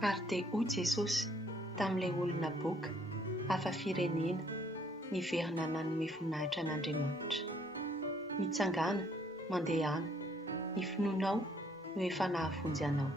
Ary dia hoy Jesosy tamin'ilay olona boka hafa firenena niverina nanome voninahitra an'Andriamanitra. Mitsangana, mandeha any, ny finoanao no efa nahavonjy anao.